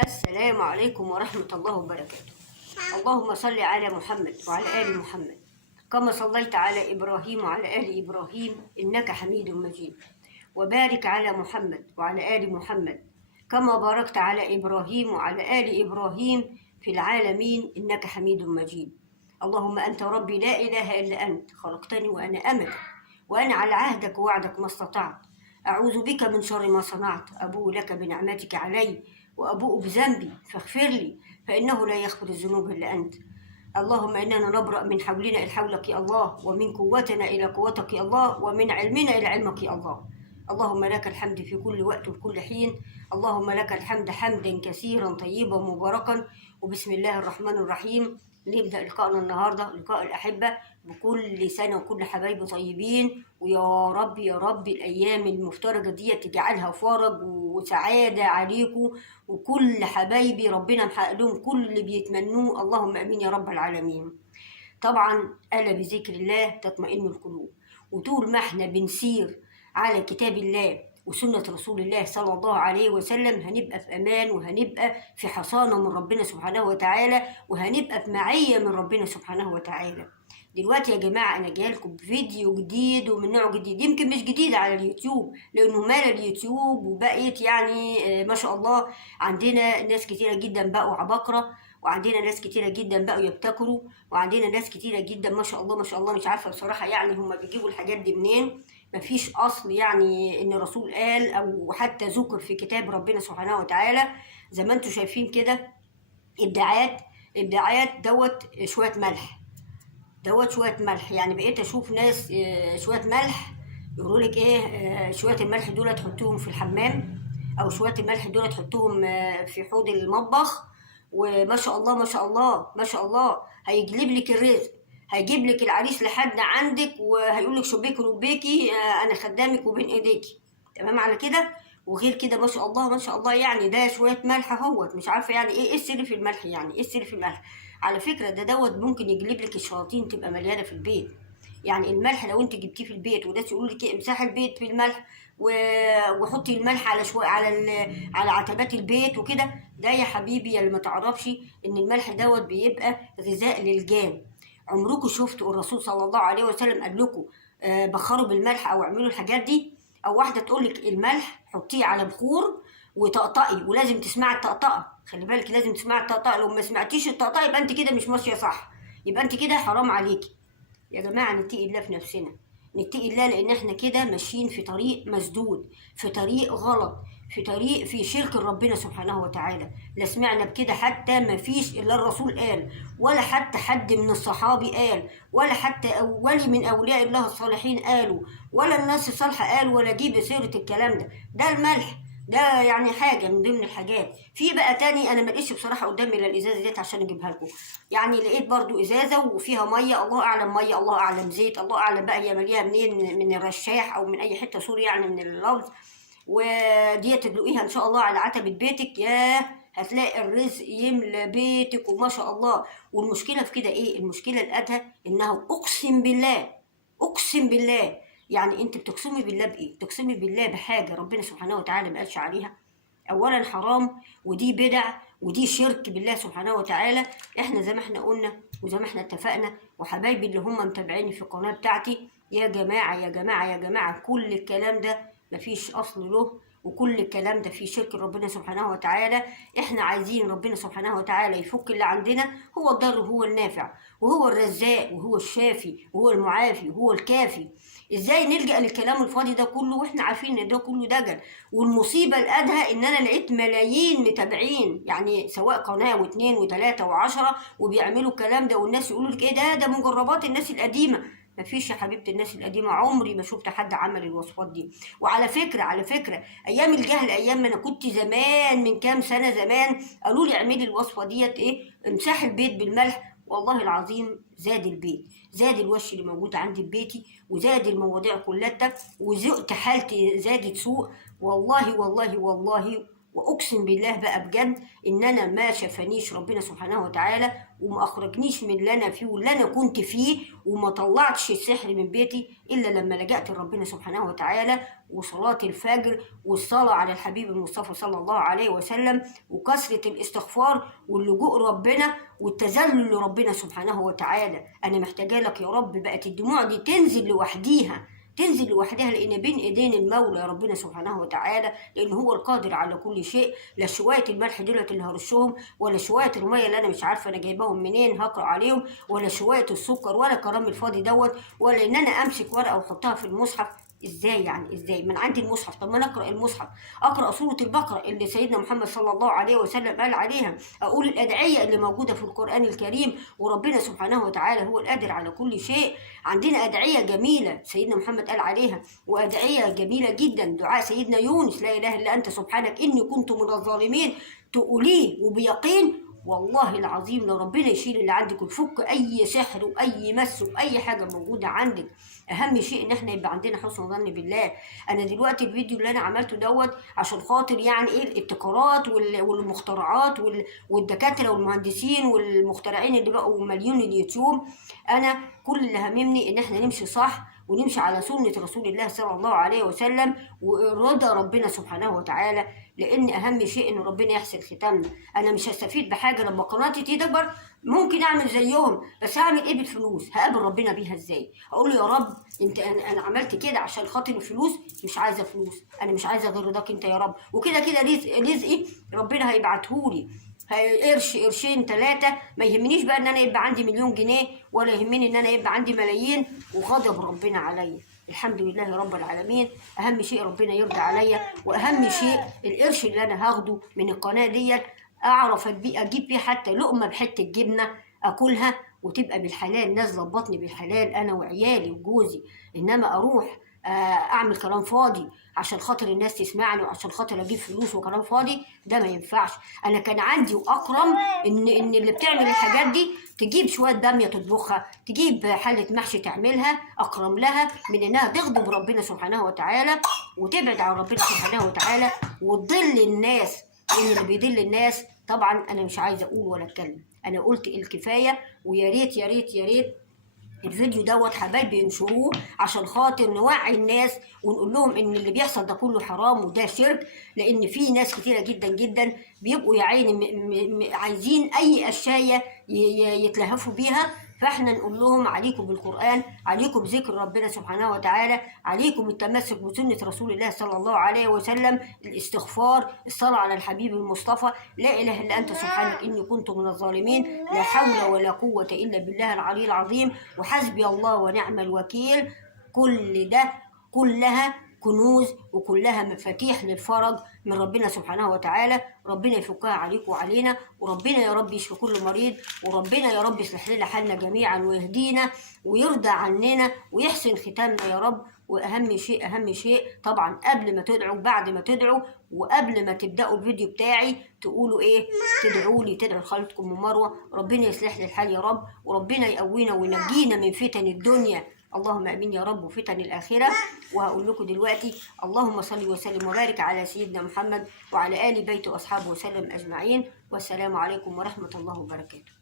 السلام عليكم ورحمة الله وبركاته. اللهم صل على محمد وعلى آل محمد كما صليت على إبراهيم وعلى آل إبراهيم إنك حميد مجيد، وبارك على محمد وعلى آل محمد كما باركت على إبراهيم وعلى آل إبراهيم في العالمين إنك حميد مجيد. اللهم أنت ربي لا إله إلا أنت، خلقتني وأنا أمتك، وأنا على عهدك ووعدك ما استطعت. أعوذ بك من شر ما صنعت، أبوء لك بنعمتك علي وأبوء بذنبي فاغفر لي، فإنه لا يغفر الذنوب إلا أنت. اللهم إننا نبرأ من حولنا إلى حولك يا الله، ومن قوتنا إلى قوتك يا الله، ومن علمنا إلى علمك يا الله. اللهم لك الحمد في كل وقت وكل حين. اللهم لك الحمد حمدا كثيرا طيبا مباركا. وبسم الله الرحمن الرحيم. نبدأ لقاءنا النهاردة لقاء الأحبة، بكل سنة وكل حبايبي طيبين، ويا رب يا رب الأيام المفترجة دي تجعلها فرج وسعادة عليكم وكل حبايبي، ربنا محقق لهم كل اللي بيتمنوه، اللهم امين يا رب العالمين. طبعا الا بذكر الله تطمئن القلوب، وطول ما احنا بنسير على كتاب الله وسنة رسول الله صلى الله عليه وسلم هنبقى في أمان، وهنبقى في حصانة من ربنا سبحانه وتعالى، وهنبقى في معية من ربنا سبحانه وتعالى. دلوقتي يا جماعة أنا جايلكم بفيديو جديد ومن نوع جديد، يمكن مش جديد على اليوتيوب لأنه مال اليوتيوب وبقيت يعني ما شاء الله عندنا ناس كتيرة جدا بقوا عباقرة، وعندنا ناس كتيرة جدا بقوا يبتكروا، وعندنا ناس كتيرة جدا ما شاء الله ما شاء الله. مش عارفة بصراحة يعني هم بيجيبوا الحاجات دي منين. مفيش أصل يعني إن الرسول قال أو حتى ذكر في كتاب ربنا سبحانه وتعالى. زي ما انتوا شايفين كده إبداعات دوت شوية ملح، دوت شوية ملح. يعني بقيت أشوف ناس شوية ملح يقولوا لك إيه، شوية الملح دول تحطوهم في الحمام، أو شوية الملح دول تحطوهم في حوض المطبخ، وما شاء الله ما شاء الله ما شاء الله هيجلب لك الرزق، هيجيب لك العريس لحد عندك، وهيقول لك شبيك ربيكي أنا خدامك وبين إيديكي. تمام على كده. وغير كده ما شاء الله ما شاء الله، يعني ده شوية ملح اهوت. مش عارفة يعني إيه السر في الملح، يعني إيه السر في الملح. على فكرة دوت ممكن يجلب لك الشياطين تبقى مليانة في البيت. يعني الملح لو انت جبتيه في البيت وناس يقولوا لك امسحي البيت بالملح وحطي الملح على شويه على عتبات البيت وكده، ده يا حبيبي يا اللي ما تعرفش ان الملح دوت بيبقى غذاء للجان. عمركم شفتوا الرسول صلى الله عليه وسلم قال لكم بخروا بالملح او اعملوا الحاجات دي؟ او واحده تقول لك الملح حطيه على بخور وطقطقي، ولازم تسمعي الطقطقه. خلي بالك لازم تسمعي الطقطقه، لو ما سمعتيش الطقطقه يبقى انت كده مش ماشيه صح، يبقى انت كده حرام عليكي. يا جماعة نتقي الله في نفسنا، نتقي الله، لأن احنا كده ماشيين في طريق مسدود، في طريق غلط، في طريق في شرك ربنا سبحانه وتعالى. لا سمعنا بكده، حتى ما فيش إلا الرسول قال، ولا حتى حد من الصحابي قال، ولا حتى ولي من أولياء الله الصالحين قالوا، ولا الناس الصالحة قالوا، ولا جيب سيرة الكلام ده. ده الملح ده يعني حاجة من ضمن الحاجات. في بقى تاني أنا ملقيتش بصراحة قدامي إلا الإزازة ديت عشان أجيبها لكم. يعني لقيت برضو ازازه وفيها ميه، الله اعلم ميه الله اعلم زيت، الله اعلم بقى هي مليها منين، من الرشاح او من اي حته سوري يعني من اللوز. ودي تدلقيها ان شاء الله على عتبه بيتك، ياه هتلاقي الرزق يملى بيتك وما شاء الله. والمشكله في كده ايه؟ المشكله الادهى انها اقسم بالله، اقسم بالله، يعني انت بتقسمي بالله بايه؟ بتقسمي بالله بحاجه ربنا سبحانه وتعالى ما قالش عليها. اولا حرام، ودي بدع، ودي شرك بالله سبحانه وتعالى. احنا زي ما احنا قلنا وزي ما احنا اتفقنا، وحبايبي اللي هم متابعيني في القناه بتاعتي، يا جماعه يا جماعه يا جماعه، كل الكلام ده مفيش اصل له، وكل الكلام ده فيه شرك ربنا سبحانه وتعالى. احنا عايزين ربنا سبحانه وتعالى يفك اللي عندنا، هو الضر وهو النافع، وهو الرزاق وهو الشافي وهو المعافي وهو الكافي. ازاي نلجأ للكلام الفاضي ده كله واحنا عارفين ان ده كله دجل؟ والمصيبة الأدهى إن أنا لقيت ملايين متابعين، يعني سواء قناة واثنين وثلاثة وعشرة وبيعملوا الكلام ده، والناس يقولوا لك إيه ده مجربات الناس القديمة. مفيش يا حبيبة الناس القديمة، عمري ما شفت حد عمل الوصفات دي. وعلى فكرة على فكرة أيام الجهل، أيام ما أنا كنت زمان من كام سنة زمان قالوا لي اعملي الوصفة ديت إيه، امسحي البيت بالملح، والله العظيم زاد البيت، زاد الوش اللي موجود عندي في بيتي، وزاد المواضيع كلها، وزقت حالتي زادت سوء. والله والله والله واقسم بالله بقى بجد ان انا ما شفانيش ربنا سبحانه وتعالى وما اخرجنيش من اللي انا فيه واللي انا كنت فيه، وما طلعتش السحر من بيتي الا لما لجأت لربنا سبحانه وتعالى، وصلاة الفجر والصلاة على الحبيب المصطفى صلى الله عليه وسلم، وكثرة الاستغفار واللجوء ربنا والتذلل لربنا سبحانه وتعالى. انا محتاجه لك يا رب، بقت الدموع دي تنزل لوحديها، تنزل لوحدها، لان بين ايدين المولى يا ربنا سبحانه وتعالى، لان هو القادر على كل شيء. لا شويه الملح دولت اللي هرشهم، ولا شويه الميه اللي انا مش عارفه انا جايباهم منين هقرا عليهم، ولا شويه السكر، ولا كرام الفاضي دوت، ولا ان انا امسك ورقه واحطها في المصحف. ازاي يعني؟ ازاي من عندي المصحف؟ طب ما انا اقرا المصحف، اقرا سوره البقره اللي سيدنا محمد صلى الله عليه وسلم قال عليها، اقول الادعيه اللي موجوده في القران الكريم، وربنا سبحانه وتعالى هو القادر على كل شيء. عندنا ادعيه جميله سيدنا محمد قال عليها، وادعيه جميله جدا. دعاء سيدنا يونس: لا اله الا انت سبحانك اني كنت من الظالمين، تقوليه وبيقين والله العظيم لو ربنا يشيل اللي عندك ويفك اي سحر واي مس واي حاجه موجوده عندك. اهم شيء ان احنا يبقى عندنا حسن ظن بالله. انا دلوقتي الفيديو اللي انا عملته دوت عشان خاطر يعني ايه الابتكارات والمخترعات والدكاتره والمهندسين والمخترعين اللي بقوا مليون اليوتيوب. انا كل اللي هاممني ان احنا نمشي صح، ونمشي على سنة رسول الله صلى الله عليه وسلم، ورضا ربنا سبحانه وتعالى، لأن أهم شيء إن ربنا يحسن ختامنا. أنا مش هستفيد بحاجة لما قناتي تكبر، ممكن أعمل زيهم، بس هعمل إيه بالفلوس؟ هقابل ربنا بيها إزاي؟ أقول له يا رب أنت أنا عملت كده عشان خاطر الفلوس، مش عايزة فلوس، أنا مش عايزة غير رضاك أنت يا رب، وكده كده رزقي ربنا هيبعتهولي، قرش قرشين ثلاثة، ما يهمنيش بقى ان انا يبقى عندي مليون جنيه، ولا يهمني ان انا يبقى عندي ملايين وغضب ربنا عليا. الحمد لله رب العالمين. اهم شيء ربنا يرضى عليا، واهم شيء القرش اللي انا هاخده من القناة ديت اعرف اجيب بيه حتى لقمة بحتة جبنة اكلها، وتبقى بالحلال، نازله ببطني بالحلال انا وعيالي وجوزي. انما اروح اعمل كلام فاضي عشان خاطر الناس تسمعني وعشان خاطر اجيب فلوس وكلام فاضي، ده ما ينفعش. انا كان عندي واكرم ان اللي بتعمل الحاجات دي تجيب شويه باميه تطبخها، تجيب حله محشي تعملها، اكرم لها من انها تغضب ربنا سبحانه وتعالى وتبعد عن ربنا سبحانه وتعالى وتضل الناس. ان اللي بيضل الناس طبعا انا مش عايزه اقول ولا اتكلم، انا قلت الكفايه. ويا ريت يا ريت يا ريت الفيديو دوت حبايبي ينشروه عشان خاطر نوعي الناس ونقول لهم ان اللي بيحصل ده كله حرام وده شرك، لان في ناس كتيره جدا جدا بيبقوا يا عيني عايزين اي اشياء يتلهفوا بيها. فاحنا نقول لهم عليكم بالقرآن، عليكم بذكر ربنا سبحانه وتعالى، عليكم التمسك بسنة رسول الله صلى الله عليه وسلم، الاستغفار، الصلاة على الحبيب المصطفى، لا إله إلا أنت سبحانك إني كنت من الظالمين، لا حول ولا قوة إلا بالله العلي العظيم، وحسبي الله ونعم الوكيل. كل ده كلها كنوز وكلها مفاتيح للفرج من ربنا سبحانه وتعالى. ربنا يفكها عليكم وعلينا، وربنا يا رب يشفي كل مريض، وربنا يا رب يصلح لنا حالنا جميعا ويهدينا ويرضى عننا ويحسن ختامنا يا رب. واهم شيء اهم شيء طبعا قبل ما تدعوا، بعد ما تدعوا، وقبل ما تبداوا الفيديو بتاعي تقولوا ايه؟ تدعوا لي، تدعوا لخالتكم ام مروه ربنا يصلح لي الحال يا رب، وربنا يقوينا وينجينا من فتن الدنيا، اللهم امين يا رب، وفتن الاخره. وهقول لكم دلوقتي اللهم صل وسلم وبارك على سيدنا محمد وعلى ال بيته واصحابه وسلم اجمعين، والسلام عليكم ورحمه الله وبركاته.